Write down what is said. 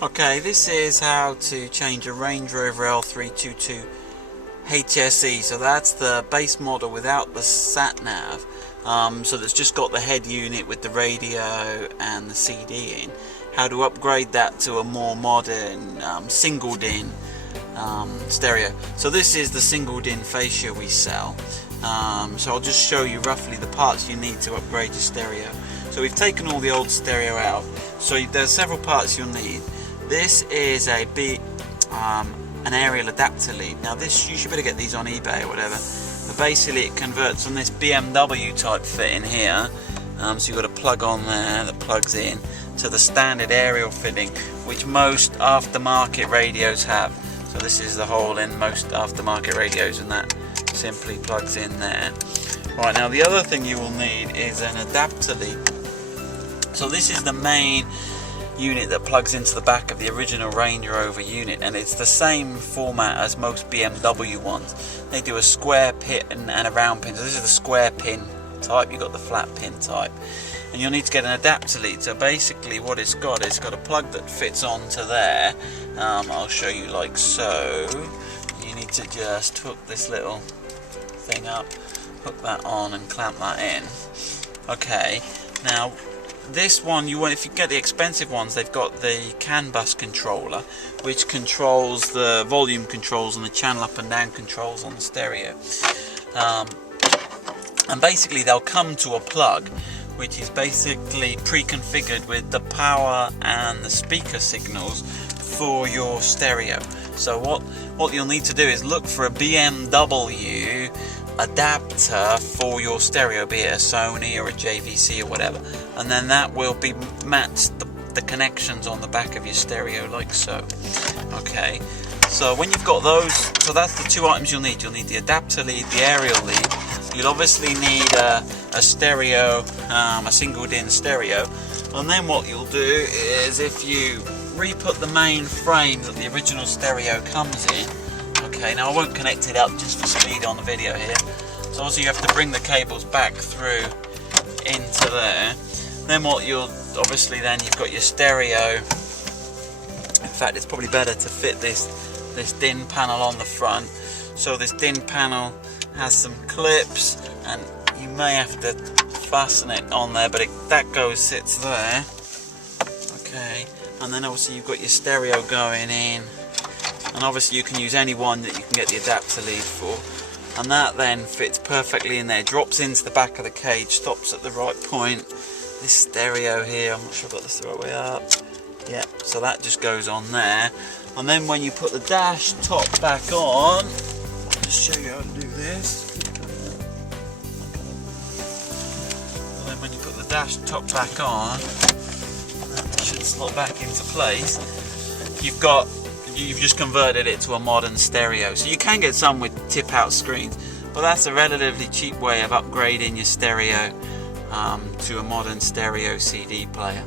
Okay, this is how to change a Range Rover L322 HSE. So that's the base model without the sat-nav. So that's just got the head unit with the radio and the CD in. How to upgrade that to a more modern single DIN stereo. So this is the single DIN fascia we sell. So I'll just show you roughly the parts you need to upgrade your stereo. So we've taken all the old stereo out. So there's several parts you'll need. This is an aerial adapter lead. Now this, you should better get these on eBay or whatever. But basically it converts from this BMW type fitting here. So you've got a plug on there that plugs in to the standard aerial fitting, which most aftermarket radios have. So this is the hole in most aftermarket radios, and that simply plugs in there. Right, now the other thing you will need is an adapter lead. So this is the main unit that plugs into the back of the original Range Rover unit, and it's the same format as most BMW ones. They do a square pin and a round pin. So this is the square pin type, you've got the flat pin type, and you'll need to get an adapter lead. So basically what it's got a plug that fits onto there. I'll show you like so. You need to just hook this little thing up, hook that on and clamp that in. Okay, now this one, if you get the expensive ones, they've got the CAN bus controller, which controls the volume controls and the channel up and down controls on the stereo. And basically they'll come to a plug which is basically pre-configured with the power and the speaker signals for your stereo. So what you'll need to do is look for a BMW adapter for your stereo, be it a Sony or a JVC or whatever, and then that will be matched the connections on the back of your stereo like so. Okay, so when you've got those, so that's the two items you'll need. You'll need the adapter lead, the aerial lead. You'll obviously need a stereo, a single DIN stereo, and then what you'll do is, if you re-put the main frame that the original stereo comes in. Okay, now I won't connect it up just for speed on the video here. So also you have to bring the cables back through into there. Then what you'll, obviously then you've got your stereo. In fact, it's probably better to fit this DIN panel on the front. So this DIN panel has some clips, and you may have to fasten it on there, but that sits there. Okay, and then obviously you've got your stereo going in, and obviously you can use any one that you can get the adapter lead for, and that then fits perfectly in there, drops into the back of the cage, stops at the right point. This stereo here, I'm not sure I've got this the right way up. Yeah, so that just goes on there, and then when you put the dash top back on, I'll just show you how to do this. And then when you put the dash top back on, that should slot back into place. You've just converted it to a modern stereo. So you can get some with tip out screens, but that's a relatively cheap way of upgrading your stereo to a modern stereo CD player.